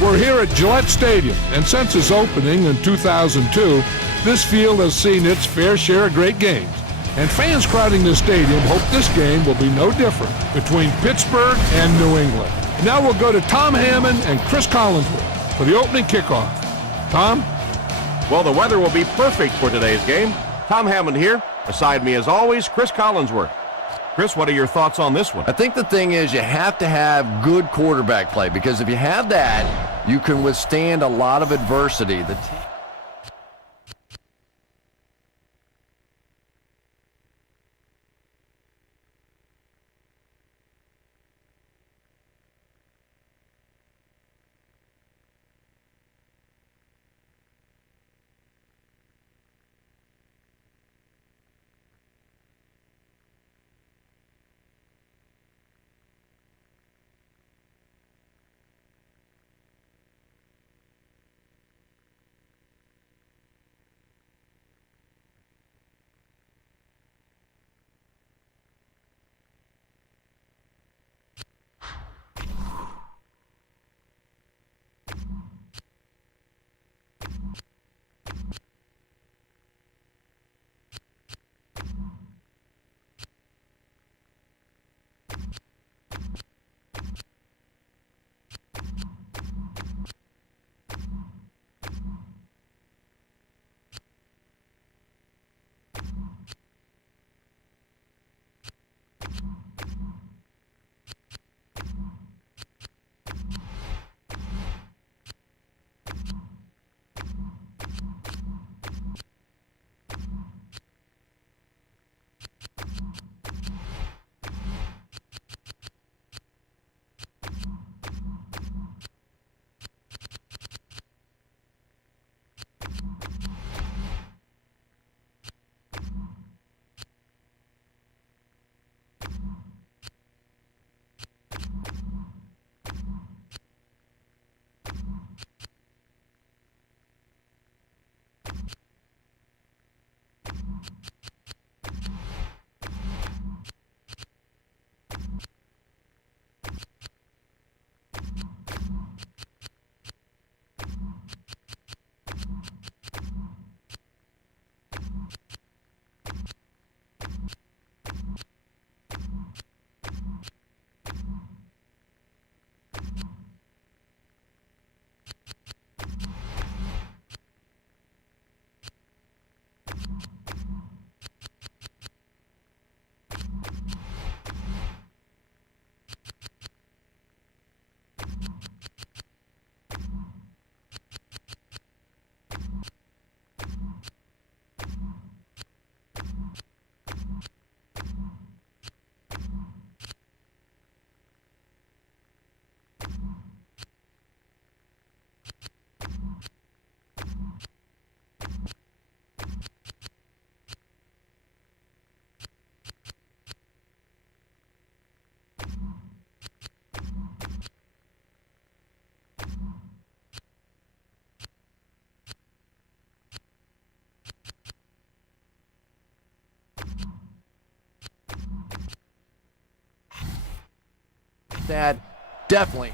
We're here at Gillette Stadium, and since its opening in 2002, this field has seen its fair share of great games. And fans crowding this stadium hope this game will be no different between Pittsburgh and New England. Now we'll go to Tom Hammond and Chris Collinsworth for the opening kickoff. Tom? Well, the weather will be perfect for today's game. Tom Hammond here. Beside me, as always, Chris Collinsworth. Chris, what are your thoughts on this one? I think the thing is you have to have good quarterback play, because if you have that, you can withstand a lot of adversity. That definitely.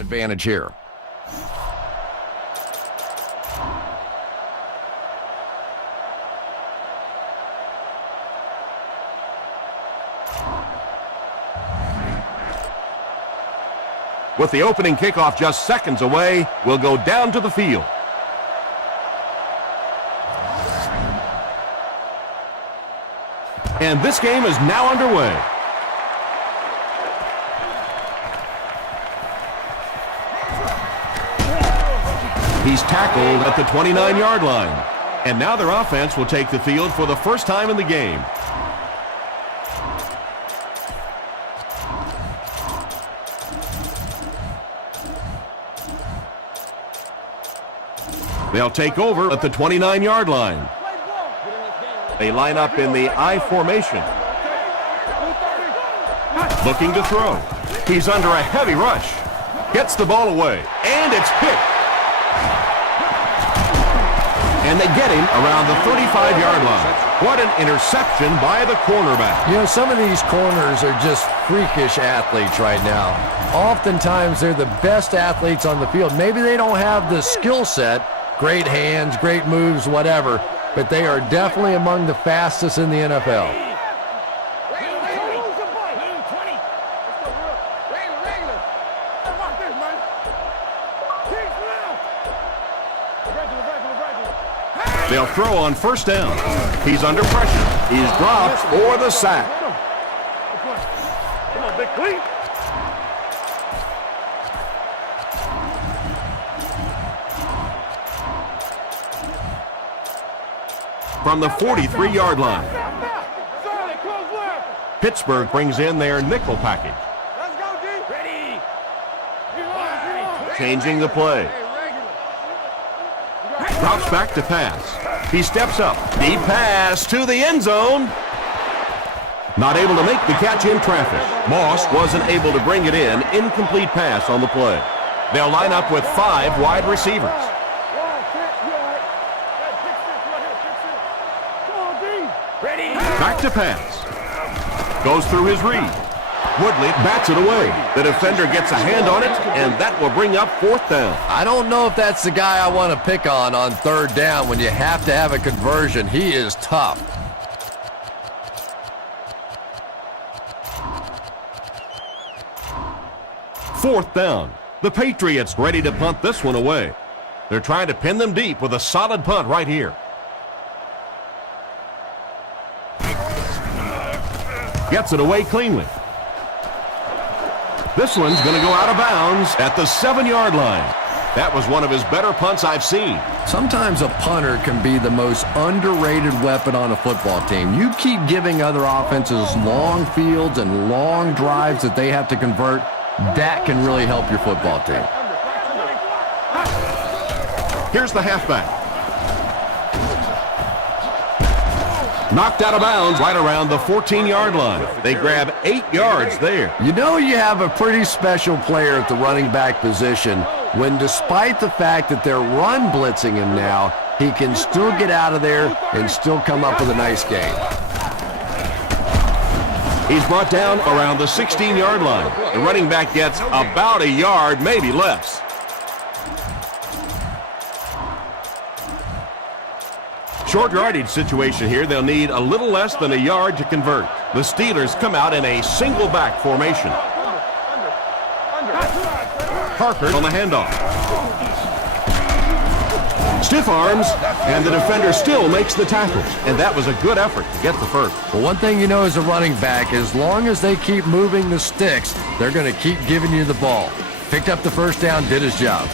advantage here. With the opening kickoff just seconds away, we'll go down to the field. And this game is now underway. He's tackled at the 29-yard line. And now their offense will take the field for the first time in the game. They'll take over at the 29-yard line. They line up in the I formation. Looking to throw. He's under a heavy rush. Gets the ball away, and it's picked. And they get him around the 35-yard line. What an interception by the cornerback. You know, some of these corners are just freakish athletes right now. Oftentimes, they're the best athletes on the field. Maybe they don't have the skill set, great hands, great moves, whatever, but they are definitely among the fastest in the NFL. They'll throw on first down. He's under pressure. He's dropped for the sack. Come on, big clean. From the 43-yard line. Pittsburgh brings in their nickel package. Let's go, D. Ready. Changing the play. Drops back to pass. He steps up. Deep pass to the end zone. Not able to make the catch in traffic. Moss wasn't able to bring it in. Incomplete pass on the play. They'll line up with 5 wide receivers. Back to pass. Goes through his read. Woodley bats it away. The defender gets a hand on it, and that will bring up 4th down. I don't know if that's the guy I want to pick on 3rd down when you have to have a conversion. He is tough. Fourth down. The Patriots ready to punt this one away. They're trying to pin them deep with a solid punt right here. Gets it away cleanly. This one's going to go out of bounds at the 7-yard line. That was one of his better punts I've seen. Sometimes a punter can be the most underrated weapon on a football team. You keep giving other offenses long fields and long drives that they have to convert, that can really help your football team. Here's the halfback. Knocked out of bounds right around the 14-yard line. They grab 8 yards there. You know you have a pretty special player at the running back position when, despite the fact that they're run blitzing him now, he can still get out of there and still come up with a nice gain. He's brought down around the 16-yard line. The running back gets about a yard, maybe less. Short yardage situation here. They'll need a little less than a yard to convert. The Steelers come out in a single back formation. Parker on the handoff. Stiff arms, and the defender still makes the tackle. And that was a good effort to get the first. Well, one thing you know as a running back, as long as they keep moving the sticks, they're going to keep giving you the ball. Picked up the first down, did his job.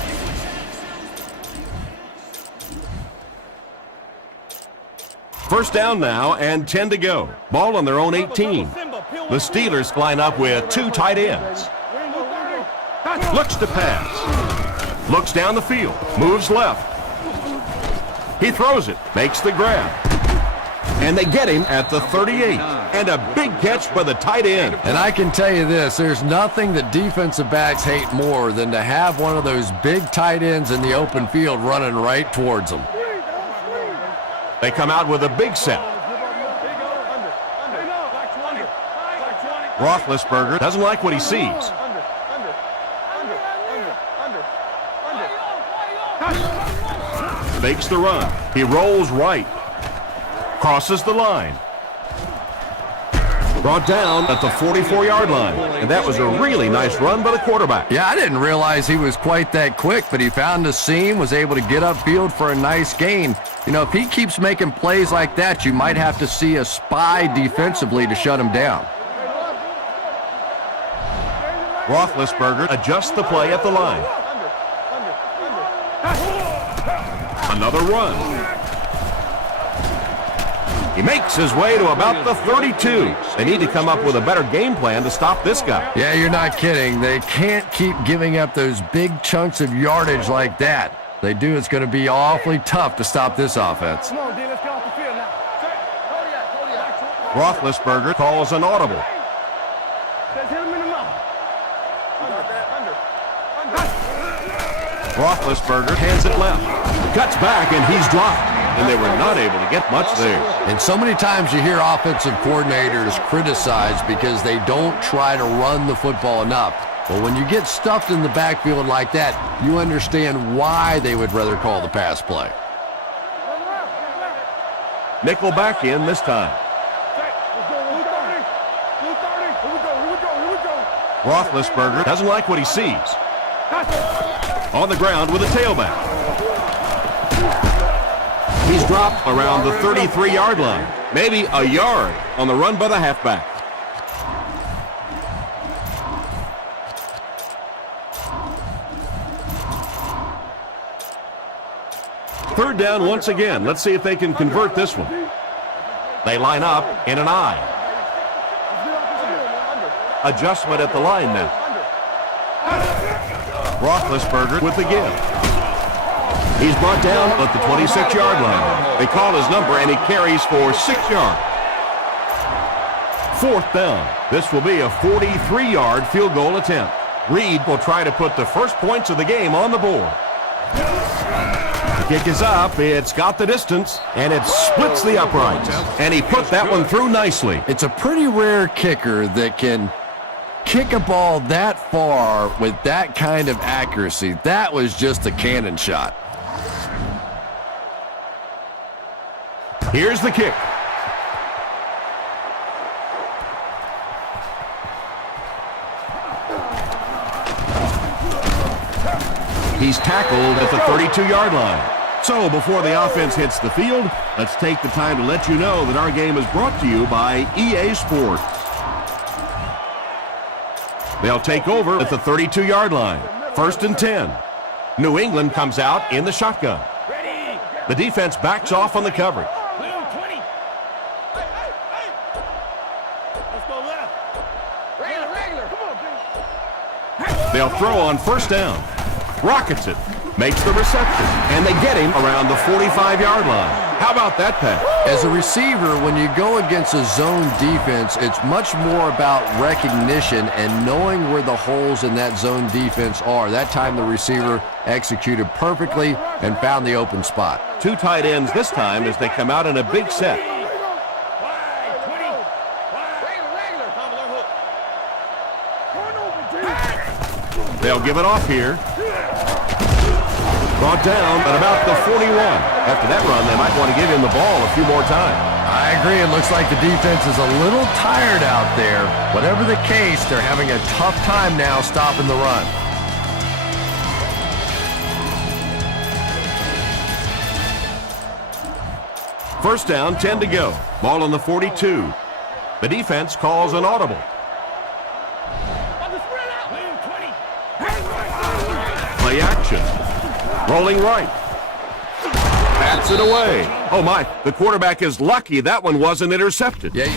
First down now and 10 to go. Ball on their own 18. The Steelers line up with 2 tight ends. Looks to pass. Looks down the field. Moves left. He throws it. Makes the grab. And they get him at the 38. And a big catch by the tight end. And I can tell you this, there's nothing that defensive backs hate more than to have one of those big tight ends in the open field running right towards them. They come out with a big set. Roethlisberger doesn't like what he sees. Fakes the run. He rolls right. Crosses the line. Brought down at the 44-yard line. And that was a really nice run by the quarterback. Yeah, I didn't realize he was quite that quick, but he found a seam, was able to get upfield for a nice gain. You know, if he keeps making plays like that, you might have to see a spy defensively to shut him down. Roethlisberger adjusts the play at the line. Another run. He makes his way to about the 32. They need to come up with a better game plan to stop this guy. Yeah, you're not kidding. They can't keep giving up those big chunks of yardage like that. If they do, it's going to be awfully tough to stop this offense. Roethlisberger calls an audible. Roethlisberger hands it left. Cuts back, and he's dropped. And they were not able to get much there. And so many times you hear offensive coordinators criticized because they don't try to run the football enough. But when you get stuffed in the backfield like that, you understand why they would rather call the pass play. Nickel back in this time. Roethlisberger doesn't like what he sees. On the ground with a tailback. He's dropped around the 33-yard line. Maybe a yard on the run by the halfback. Third down once again. Let's see if they can convert this one. They line up in an I. Adjustment at the line now. Roethlisberger with the give. He's brought down at the 26-yard line. They call his number, and he carries for 6 yards. Fourth down. This will be a 43-yard field goal attempt. Reed will try to put the first points of the game on the board. The kick is up. It's got the distance, and it splits the uprights. And he put that one through nicely. It's a pretty rare kicker that can kick a ball that far with that kind of accuracy. That was just a cannon shot. Here's the kick. He's tackled at the 32-yard line. So before the offense hits the field, let's take the time to let you know that our game is brought to you by EA Sports. They'll take over at the 32-yard line. First and 10. New England comes out in the shotgun. The defense backs off on the coverage. They'll throw on first down. Rockets it. Makes the reception. And they get him around the 45-yard line. How about that pass? As a receiver, when you go against a zone defense, it's much more about recognition and knowing where the holes in that zone defense are. That time the receiver executed perfectly and found the open spot. Two tight ends this time as they come out in a big set. They'll give it off here. Brought down at about the 41. After that run, they might want to give him the ball a few more times. I agree. It looks like the defense is a little tired out there. Whatever the case, they're having a tough time now stopping the run. First down, 10 to go. Ball on the 42. The defense calls an audible. Play action. Rolling right. Bats it away. Oh, my. The quarterback is lucky that one wasn't intercepted. Yeah.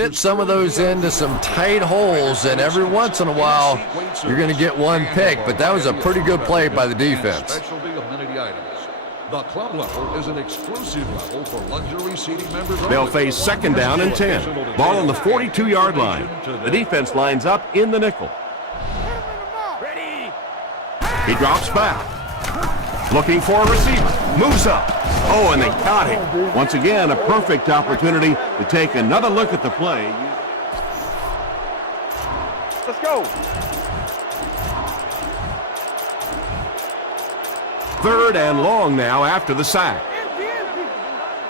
fit some of those into some tight holes, and every once in a while, you're going to get one pick, but that was a pretty good play by the defense. The club level is an exclusive level for luxury seating members. They'll face second down and 10. Ball on the 42-yard line. The defense lines up in the nickel. He drops back. Looking for a receiver. Moves up. Oh, and they caught him. Once again, a perfect opportunity to take another look at the play. Let's go. Third and long now after the sack.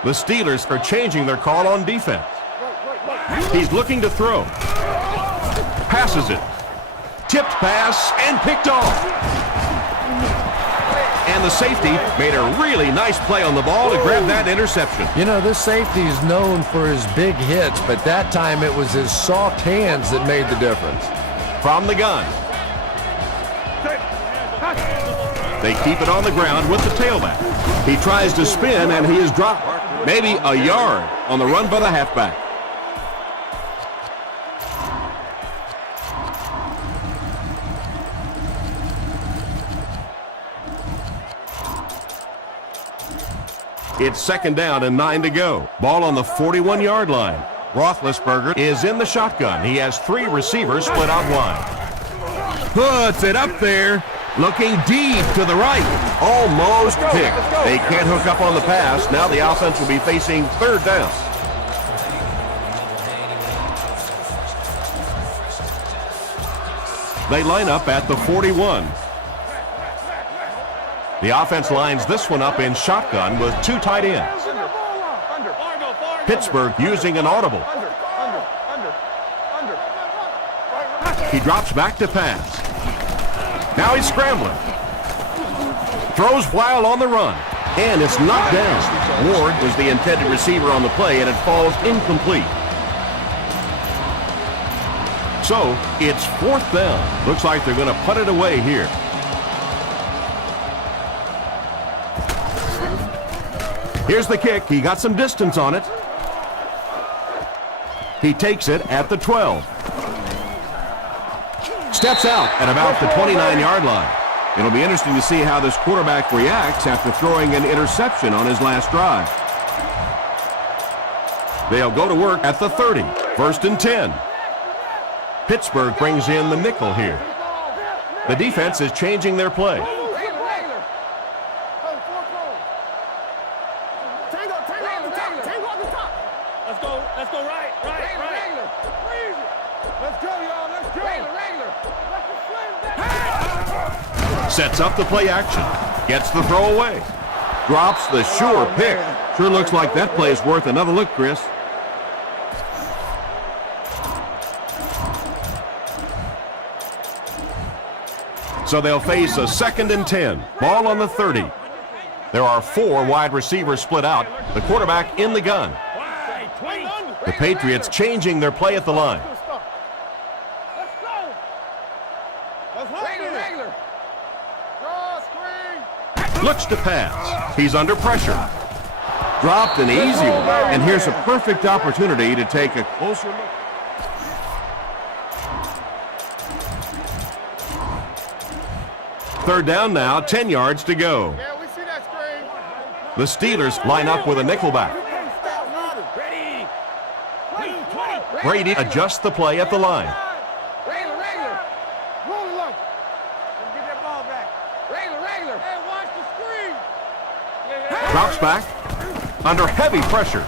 The Steelers are changing their call on defense. He's looking to throw. Passes it. Tipped pass and picked off. And the safety made a really nice play on the ball to grab that interception. You know, this safety is known for his big hits, but that time it was his soft hands that made the difference. From the gun. They keep it on the ground with the tailback. He tries to spin, and he is dropped maybe a yard on the run by the halfback. It's second down and 9 to go. Ball on the 41-yard line. Roethlisberger is in the shotgun. He has 3 receivers split out wide. Puts it up there. Looking deep to the right. Almost picked. They can't hook up on the pass. Now the offense will be facing third down. They line up at the 41. The offense lines this one up in shotgun with 2 tight ends. Pittsburgh using an audible. He drops back to pass. Now he's scrambling. Throws while on the run. And it's knocked down. Ward was the intended receiver on the play, and it falls incomplete. So, it's 4th down. Looks like they're going to put it away here. Here's the kick. He got some distance on it. He takes it at the 12. Steps out at about the 29-yard line. It'll be interesting to see how this quarterback reacts after throwing an interception on his last drive. They'll go to work at the 30. 1st and 10. Pittsburgh brings in the nickel here. The defense is changing their play. Let's go right. Let's go, y'all. Let's go. Sets up the play action. Gets the throw away. Drops the sure pick. Sure looks like that play is worth another look, Chris. So they'll face a 2nd and 10. Ball on the 30. There are 4 wide receivers split out. The quarterback in the gun. The Patriots changing their play at the line. Looks to pass. He's under pressure. Dropped an easy one. And here's a perfect opportunity to take a closer look. Third down now, 10 yards to go. The Steelers line up with a nickelback. Brady adjusts the play at the line. Drops back under heavy pressure.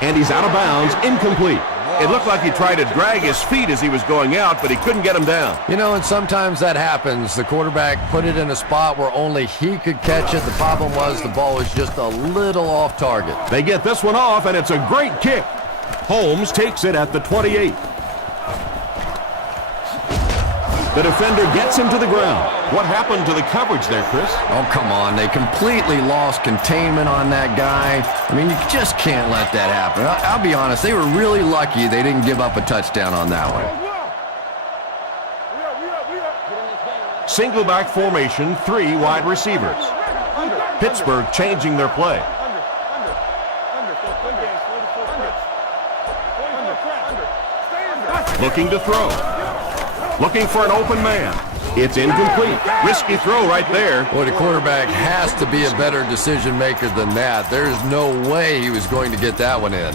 And he's out of bounds, incomplete. It looked like he tried to drag his feet as he was going out, but he couldn't get him down. You know, and sometimes that happens. The quarterback put it in a spot where only he could catch it. The problem was the ball was just a little off target. They get this one off, and it's a great kick. Holmes takes it at the 28. The defender gets him to the ground. What happened to the coverage there, Chris? Oh, come on. They completely lost containment on that guy. I mean, you just can't let that happen. I'll be honest. They were really lucky they didn't give up a touchdown on that one. Single back formation, 3 wide receivers. Pittsburgh changing their play. Looking to throw. Looking for an open man. It's incomplete. Risky throw right there. Boy, the quarterback has to be a better decision maker than that. There's no way he was going to get that one in.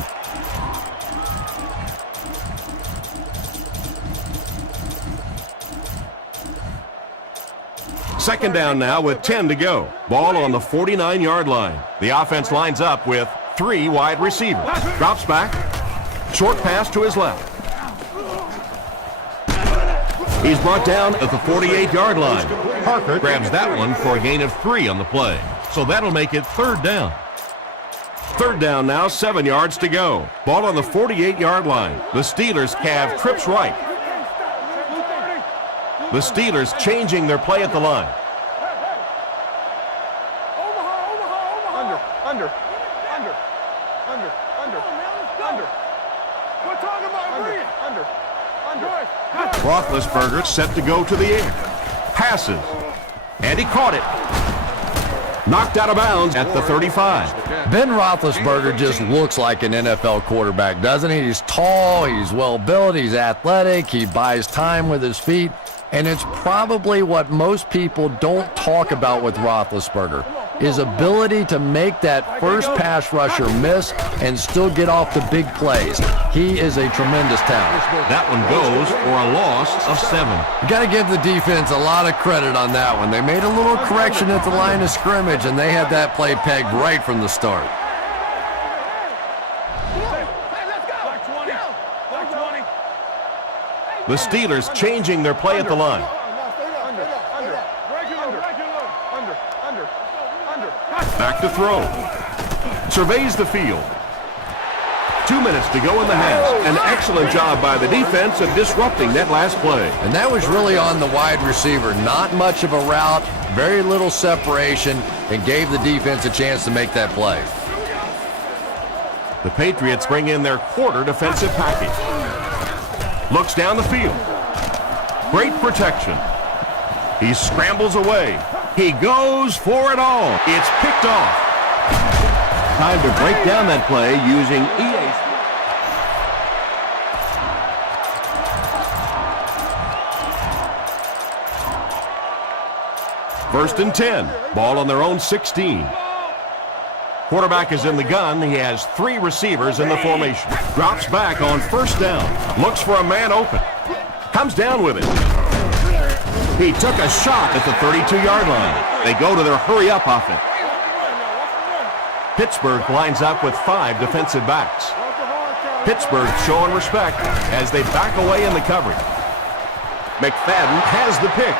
Second down now with 10 to go. Ball on the 49-yard line. The offense lines up with 3 wide receivers. Drops back. Short pass to his left. He's brought down at the 48-yard line. Parker grabs that one for a gain of 3 on the play. So that'll make it third down. Third down now, 7 yards to go. Ball on the 48-yard line. The Steelers' Cav trips right. The Steelers changing their play at the line. Under. We're talking about under. Roethlisberger set to go to the air. Passes. And he caught it. Knocked out of bounds at the 35. Ben Roethlisberger just looks like an NFL quarterback, doesn't he? He's tall, he's well-built, he's athletic, he buys time with his feet, and it's probably what most people don't talk about with Roethlisberger, his ability to make that first pass rusher miss and still get off the big plays. He is a tremendous talent. That one goes for a loss of 7. You got to give the defense a lot of credit on that one. They made a little correction at the line of scrimmage, and they had that play pegged right from the start. The Steelers changing their play at the line. Back to throw. Surveys the field. 2 minutes to go in the half. An excellent job by the defense of disrupting that last play. And that was really on the wide receiver. Not much of a route, very little separation, and gave the defense a chance to make that play. The Patriots bring in their quarter defensive package. Looks down the field. Great protection. He scrambles away. He goes for it all. It's picked off. Time to break down that play using EA. First and 10. Ball on their own 16. Quarterback is in the gun. He has 3 receivers in the formation. Drops back on first down. Looks for a man open. Comes down with it. He took a shot at the 32-yard line. They go to their hurry-up offense. Pittsburgh lines up with 5 defensive backs. Pittsburgh showing respect as they back away in the coverage. McFadden has the pick.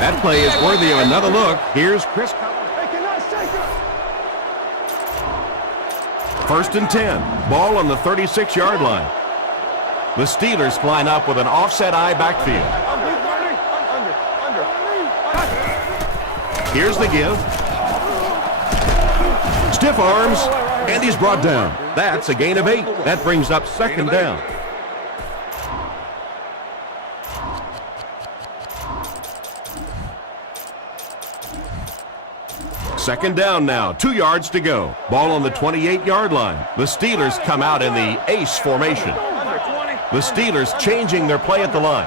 That play is worthy of another look. Here's Chris. First and 10. Ball on the 36-yard line. The Steelers line up with an offset eye backfield. Here's the give. Stiff arms, and he's brought down. That's a gain of 8. That brings up second down. Second down now, 2 yards to go. Ball on the 28-yard line. The Steelers come out in the ace formation. The Steelers changing their play at the line.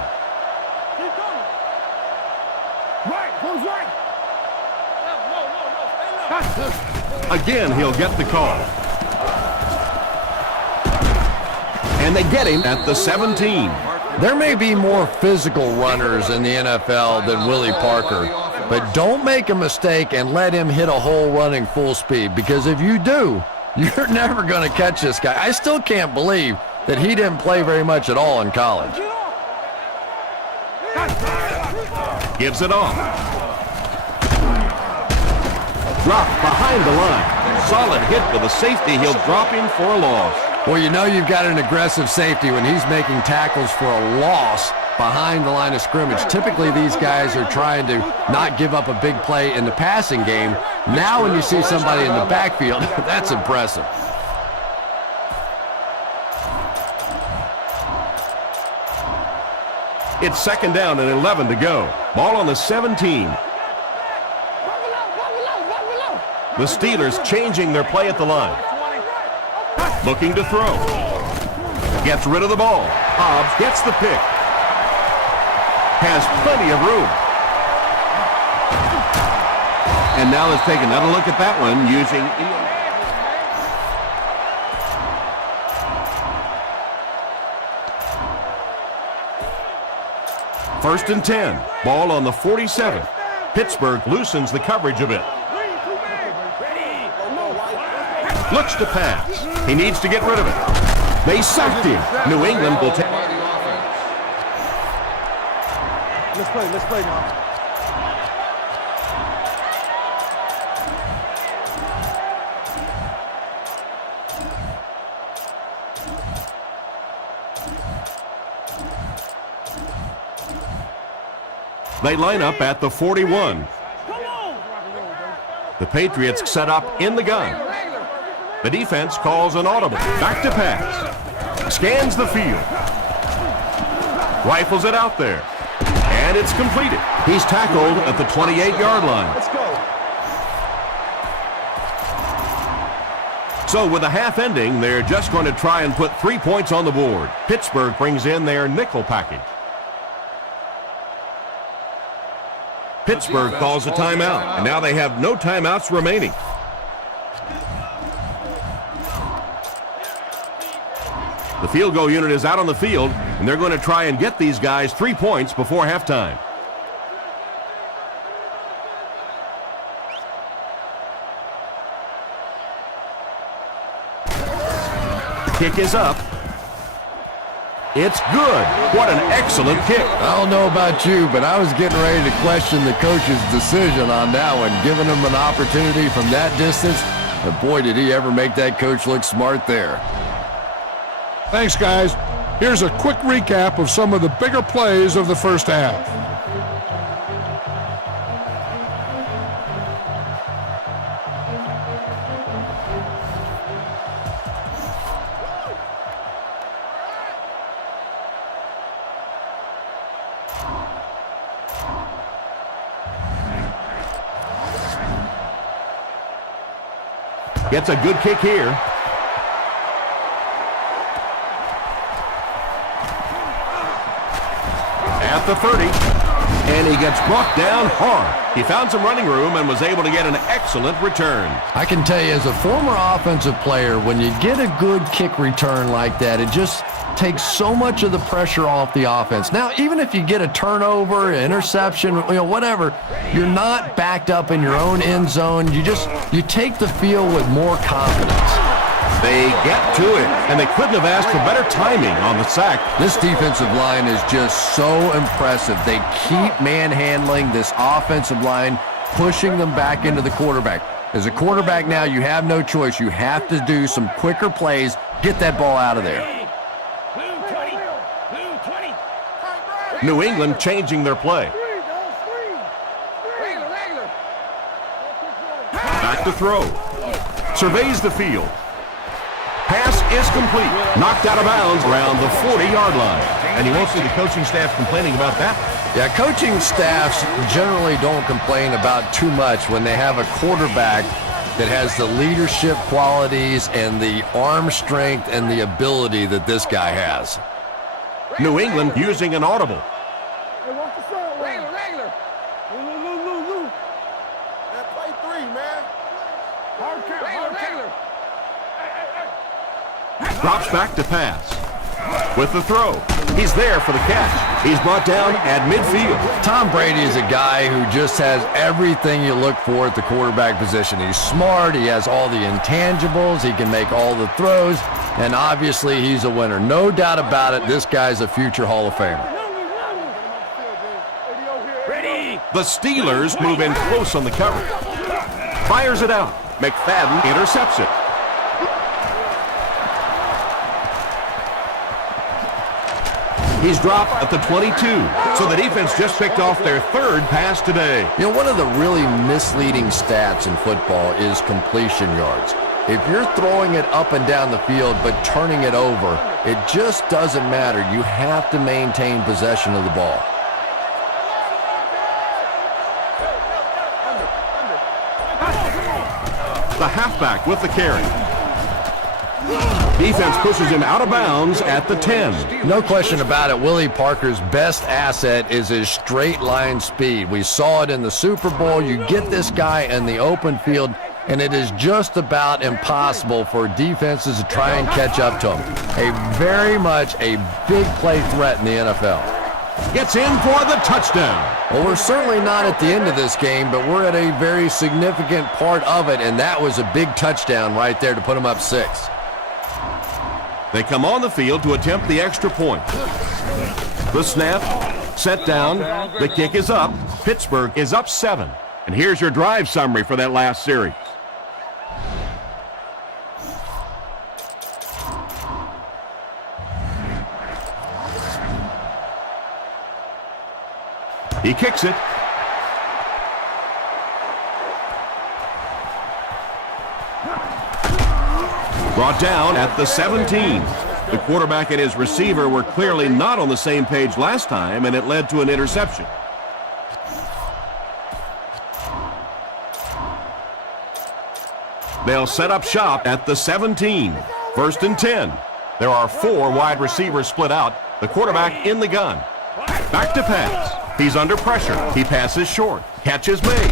Again, he'll get the call. And they get him at the 17. There may be more physical runners in the NFL than Willie Parker, but don't make a mistake and let him hit a hole running full speed, because if you do, you're never going to catch this guy. I still can't believe that he didn't play very much at all in college. Gives it off. Dropped behind the line. Solid hit with a safety. He'll drop him for a loss. Well, you know you've got an aggressive safety when he's making tackles for a loss behind the line of scrimmage. Typically, these guys are trying to not give up a big play in the passing game. Now when you see somebody in the backfield, that's impressive. It's second down and 11 to go. Ball on the 17. The Steelers changing their play at the line. Looking to throw. Gets rid of the ball. Hobbs gets the pick. Has plenty of room. And now let's take another look at that one using... First and 10. Ball on the 47. Pittsburgh loosens the coverage a bit. Looks to pass. He needs to get rid of it. They sacked him. New England will take... Let's play now. They line up at the 41. The Patriots set up in the gun. The defense calls an audible. Back to pass. Scans the field. Rifles it out there. And it's completed. He's tackled at the 28-yard line. Let's go. So with the half ending, they're just going to try and put 3 points on the board. Pittsburgh brings in their nickel package. Pittsburgh calls a timeout, and now they have no timeouts remaining. The field goal unit is out on the field, and they're going to try and get these guys 3 points before halftime. Kick is up. It's good. What an excellent kick. I don't know about you, but I was getting ready to question the coach's decision on that one, giving him an opportunity from that distance. But boy, did he ever make that coach look smart there. Thanks, guys. Here's a quick recap of some of the bigger plays of the first half. Gets a good kick here. At the 30. And he gets brought down hard. He found some running room and was able to get an excellent return. I can tell you, as a former offensive player, when you get a good kick return like that, it just takes so much of the pressure off the offense. Now, even if you get a turnover, an interception, whatever, you're not backed up in your own end zone. You take the field with more confidence. They get to it, and they couldn't have asked for better timing on the sack. This defensive line is just so impressive. They keep manhandling this offensive line, pushing them back into the quarterback. As a quarterback now, you have no choice. You have to do some quicker plays, get that ball out of there. New England changing their play. Back to throw. Surveys the field. Pass is complete. Knocked out of bounds around the 40-yard line. And you won't see the coaching staff complaining about that. Yeah, coaching staffs generally don't complain about too much when they have a quarterback that has the leadership qualities and the arm strength and the ability that this guy has. New England using an audible. Hey, watch the side. Regular. Lou. That play 3, man. Hard count. Regular. Drops back to pass. With the throw. He's there for the catch. He's brought down at midfield. Tom Brady is a guy who just has everything you look for at the quarterback position. He's smart. He has all the intangibles. He can make all the throws. And obviously, he's a winner. No doubt about it, this guy's a future Hall of Famer. The Steelers move in close on the coverage. Fires it out. McFadden intercepts it. He's dropped at the 22. So the defense just picked off their third pass today. One of the really misleading stats in football is completion yards. If you're throwing it up and down the field but turning it over, it just doesn't matter. You have to maintain possession of the ball. The halfback with the carry. Defense pushes him out of bounds at the 10. No question about it, Willie Parker's best asset is his straight line speed. We saw it in the Super Bowl. You get this guy in the open field, and it is just about impossible for defenses to try and catch up to him. Very much a big play threat in the NFL. Gets in for the touchdown. Well, we're certainly not at the end of this game, but we're at a very significant part of it, and that was a big touchdown right there to put them up 6. They come on the field to attempt the extra point. The snap, set down, the kick is up. Pittsburgh is up 7. And here's your drive summary for that last series. He kicks it. Brought down at the 17. The quarterback and his receiver were clearly not on the same page last time, and it led to an interception. They'll set up shop at the 17. 1st and 10. There are 4 wide receivers split out. The quarterback in the gun. Back to pass. He's under pressure. He passes short. Catch is made.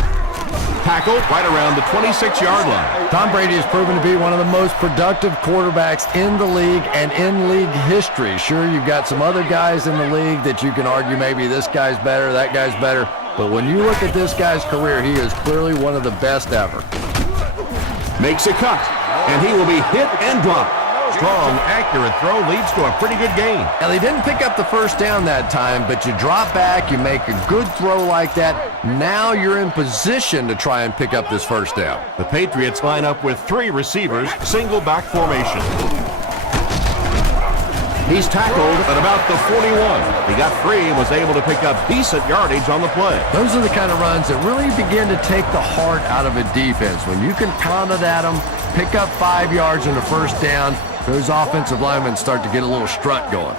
Tackle right around the 26-yard line. Tom Brady has proven to be one of the most productive quarterbacks in the league and in league history. Sure, you've got some other guys in the league that you can argue maybe this guy's better, that guy's better. But when you look at this guy's career, he is clearly one of the best ever. Makes a cut, and he will be hit and dropped. Strong, accurate throw leads to a pretty good gain. Now, they didn't pick up the first down that time, but you drop back, you make a good throw like that. Now you're in position to try and pick up this first down. The Patriots line up with 3 receivers, single back formation. He's tackled at about the 41. He got free and was able to pick up decent yardage on the play. Those are the kind of runs that really begin to take the heart out of a defense. When you can pound it at them, pick up 5 yards in the first down, those offensive linemen start to get a little strut going.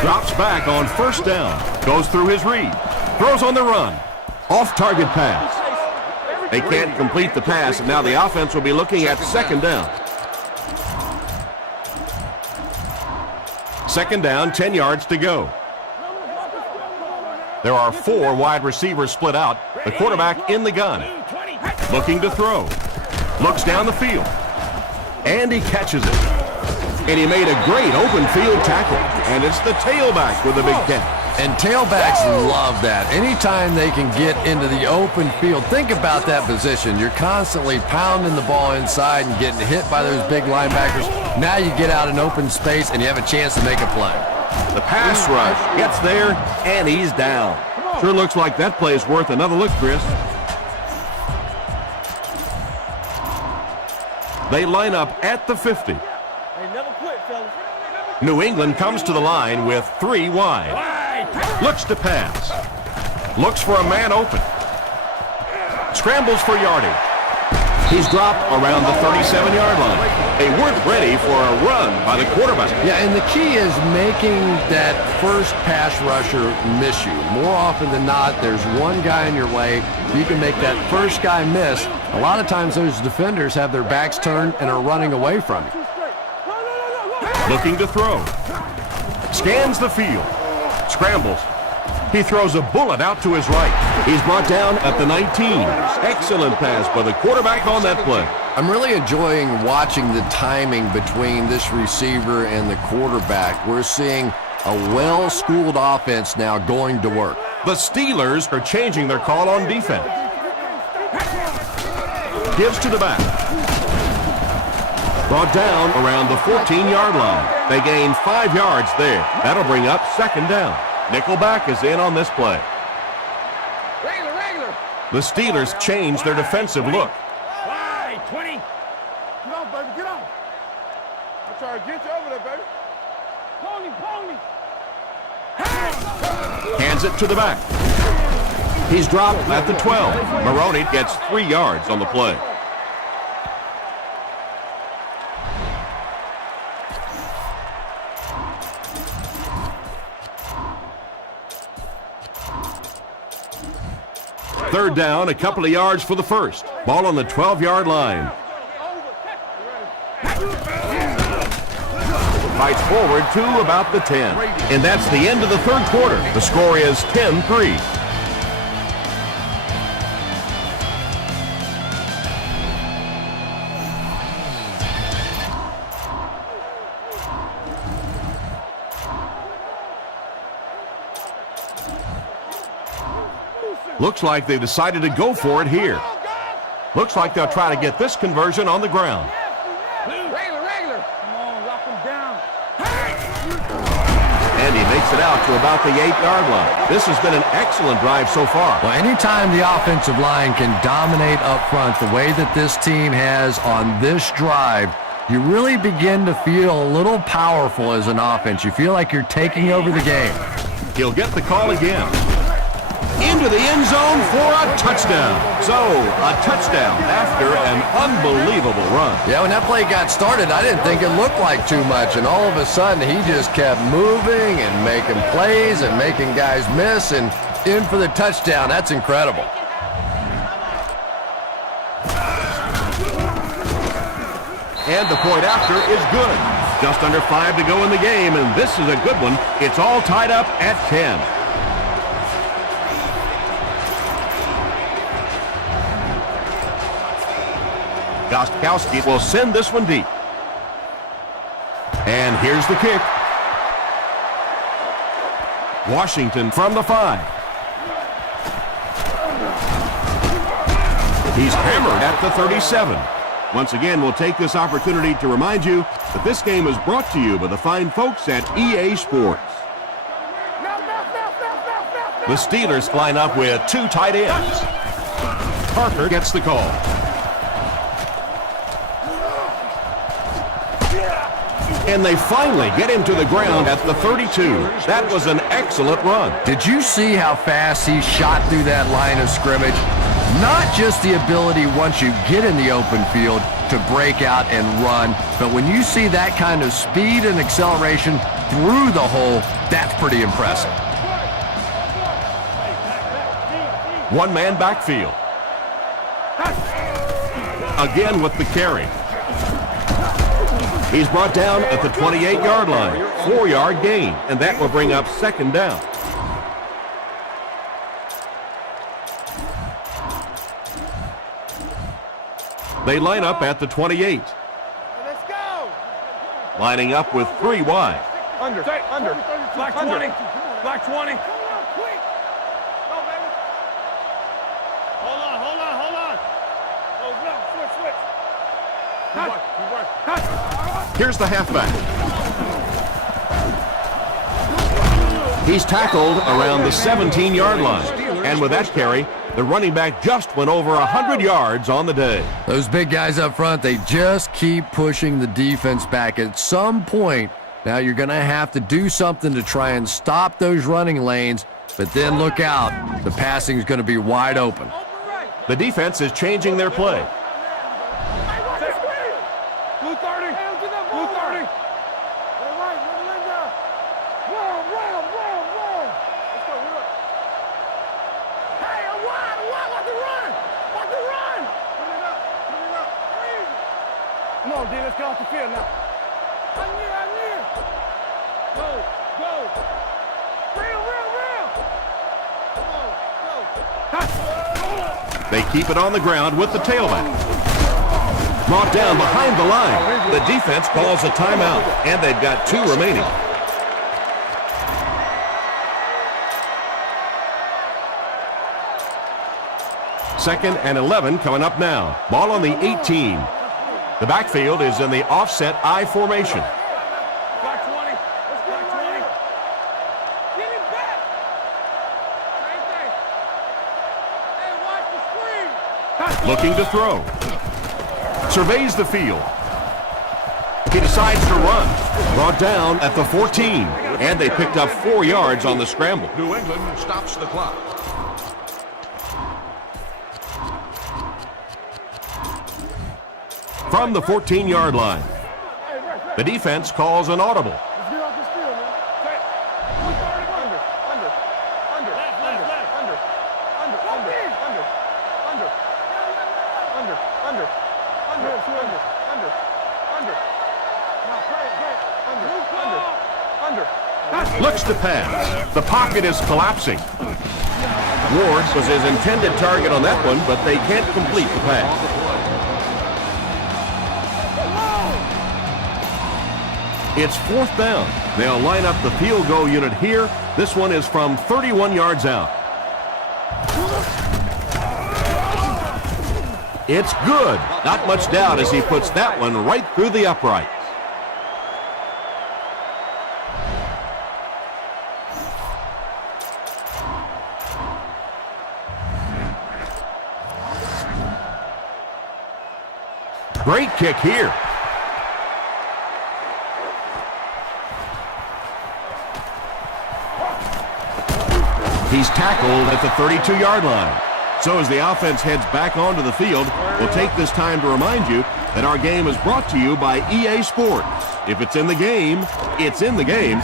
Drops back on first down. Goes through his read. Throws on the run. Off-target pass. They can't complete the pass, and now the offense will be looking at 2nd down. 2nd down, 10 yards to go. There are 4 wide receivers split out. The quarterback in the gun. Looking to throw. Looks down the field. And he catches it. And he made a great open field tackle. And it's the tailback with a big catch. And tailbacks love that. Anytime they can get into the open field, think about that position. You're constantly pounding the ball inside and getting hit by those big linebackers. Now you get out in open space and you have a chance to make a play. The pass rush gets there, and he's down. Sure looks like that play is worth another look, Chris. They line up at the 50. New England comes to the line with 3 wide. Looks to pass. Looks for a man open. Scrambles for yardage. He's dropped around the 37-yard line. They weren't ready for a run by the quarterback. Yeah, and the key is making that first pass rusher miss you. More often than not, there's one guy in your way. You can make that first guy miss. A lot of times those defenders have their backs turned and are running away from you. Looking to throw. Scans the field. Scrambles. He throws a bullet out to his right. He's brought down at the 19. Excellent pass by the quarterback on that play. I'm really enjoying watching the timing between this receiver and the quarterback. We're seeing a well-schooled offense now going to work. The Steelers are changing their call on defense. Gives to the back. Brought down around the 14-yard line. They gain 5 yards there. That'll bring up 2nd down. Nickelback is in on this play. The Steelers change their defensive look. 20. Get on, baby, get on. I'm trying to get you over there, baby. Pony. Hands it to the back. He's dropped at the 12. Maroney gets 3 yards on the play. Third down, a couple of yards for the first. Ball on the 12-yard line. Fights forward to about the 10. And that's the end of the third quarter. The score is 10-3. Looks like they decided to go for it here. Looks like they'll try to get this conversion on the ground. And he makes it out to about the 8-yard line. This has been an excellent drive so far. Well, anytime the offensive line can dominate up front the way that this team has on this drive, you really begin to feel a little powerful as an offense. You feel like you're taking over the game. He'll get the call again. Into the end zone for a touchdown. So, a touchdown after an unbelievable run. Yeah, when that play got started, I didn't think it looked like too much, and all of a sudden he just kept moving and making plays and making guys miss and in for the touchdown. That's incredible. And the point after is good. Just under 5 to go in the game, and this is a good one. It's all tied up at 10. Gostkowski will send this one deep. And here's the kick. Washington from the 5. He's hammered at the 37. Once again, we'll take this opportunity to remind you that this game is brought to you by the fine folks at EA Sports. The Steelers line up with 2 tight ends. Parker gets the call. And they finally get him to the ground at the 32. That was an excellent run. Did you see how fast he shot through that line of scrimmage? Not just the ability once you get in the open field to break out and run, but when you see that kind of speed and acceleration through the hole, that's pretty impressive. One-man backfield. Again with the carry. He's brought down at the 28-yard line. 4-yard gain, and that will bring up second down. They line up at the 28. Let's go. Lining up with 3 wide. Under. Black 20. Black 20. Here's the halfback. He's tackled around the 17-yard line. And with that carry, the running back just went over 100 yards on the day. Those big guys up front, they just keep pushing the defense back. At some point, now you're going to have to do something to try and stop those running lanes, but then look out. The passing is going to be wide open. The defense is changing their play. Blue 30. Blue 30. Hey, a wide. Watch the run. Watch the run. Put it up. Come on, D, let's get off the field now. I need. Go. Come on, go. They keep it on the ground with the tailback. Brought down behind the line. The defense calls a timeout, and they've got 2 remaining. Second and 11 coming up now. Ball on the 18. The backfield is in the offset I formation. Black 20. Let's Black 20. Get it back. Same thing. Hey, watch the screen. Looking to throw. Surveys the field. He decides to run. Brought down at the 14. And they picked up 4 yards on the scramble. New England stops the clock. From the 14-yard line. The defense calls an audible. Let's get off this field, man. Under. Looks to pass. The pocket is collapsing. Ward was his intended target on that one, but they can't complete the pass. It's 4th down. They'll line up the field goal unit here. This one is from 31 yards out. It's good. Not much doubt as he puts that one right through the uprights. Great kick here. He's tackled at the 32-yard line. So as the offense heads back onto the field, we'll take this time to remind you that our game is brought to you by EA Sports. If it's in the game, it's in the game.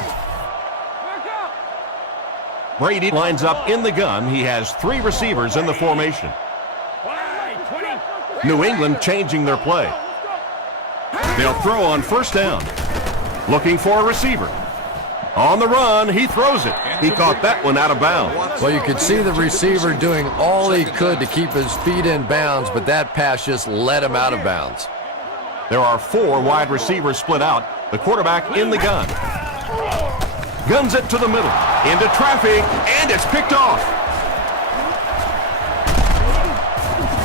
Brady lines up in the gun. He has 3 receivers in the formation. New England changing their play. They'll throw on 1st down. Looking for a receiver. On the run, he throws it. He caught that one out of bounds. Well, you could see the receiver doing all he could to keep his feet in bounds, but that pass just let him out of bounds. There are 4 wide receivers split out. The quarterback in the gun. Guns it to the middle. Into traffic, and it's picked off.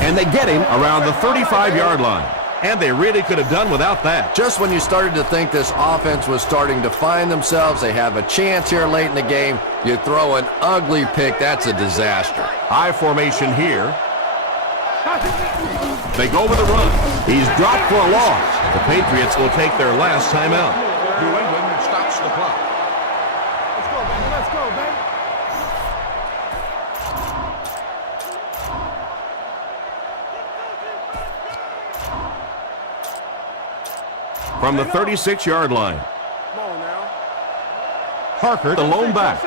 And they get him around the 35-yard line. And they really could have done without that. Just when you started to think this offense was starting to find themselves, they have a chance here late in the game, you throw an ugly pick, that's a disaster. High formation here. They go with a run. He's dropped for a loss. The Patriots will take their last timeout. New England stops the clock. Let's go, baby. Let's go, baby. From the 36-yard line. Come on now. Parker, the lone back.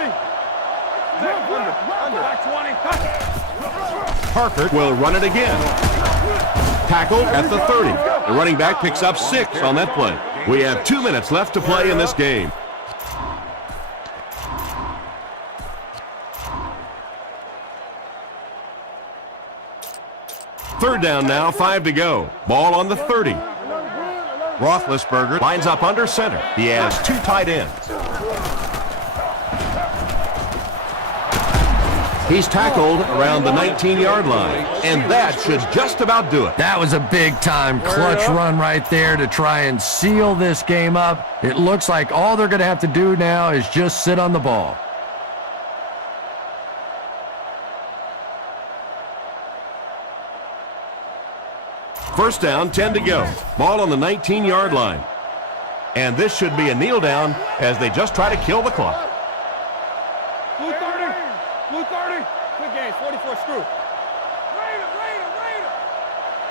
Parker will run it again. Tackled at the 30. The running back picks up 6 on that play. We have 2 minutes left to play in this game. Third down now, 5 to go. Ball on the 30. Roethlisberger lines up under center. He has 2 tight ends. He's tackled around the 19-yard line, and that should just about do it. That was a big-time clutch run right there to try and seal this game up. It looks like all they're going to have to do now is just sit on the ball. First down, 10 to go. Ball on the 19-yard line. And this should be a kneel down as they just try to kill the clock. Blue 30. Blue 30. Good game. 44 screw. Raider.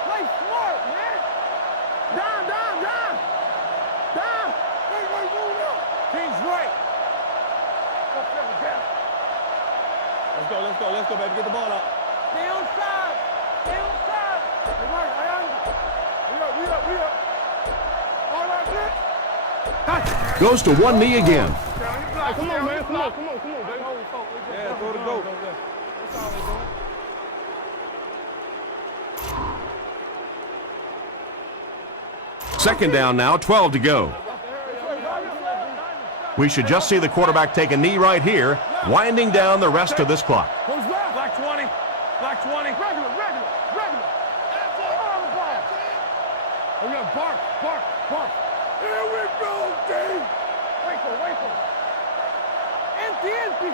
Play smart, man. Down. Wait, move up. King's right. Let's go, baby. Get the ball out. Stay on side. Hey, right. We up. All right, Goes to one knee again. come on, man. Come on, baby. Yeah, throw the goat. That's all they doing. Second down now, 12 to go. We should just see the quarterback take a knee right here, winding down the rest of this clock. Who's that? Black 20. Regular. Oh, yeah, bark. Here we go, Dave. Wait for. Empty.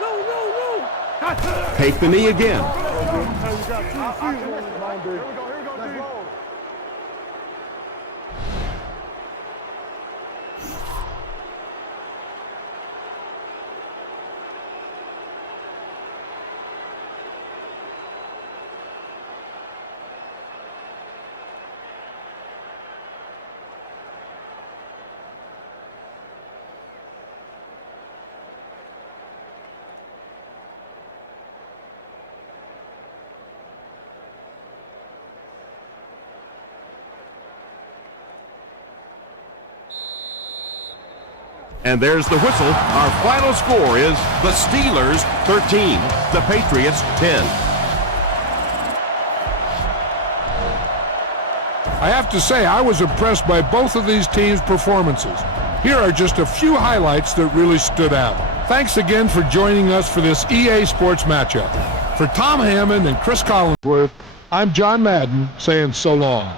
No. Take the knee again. Here we go, Dave. And there's the whistle. Our final score is the Steelers 13, the Patriots 10. I have to say, I was impressed by both of these teams' performances. Here are just a few highlights that really stood out. Thanks again for joining us for this EA Sports matchup. For Tom Hammond and Chris Collinsworth, I'm John Madden saying so long.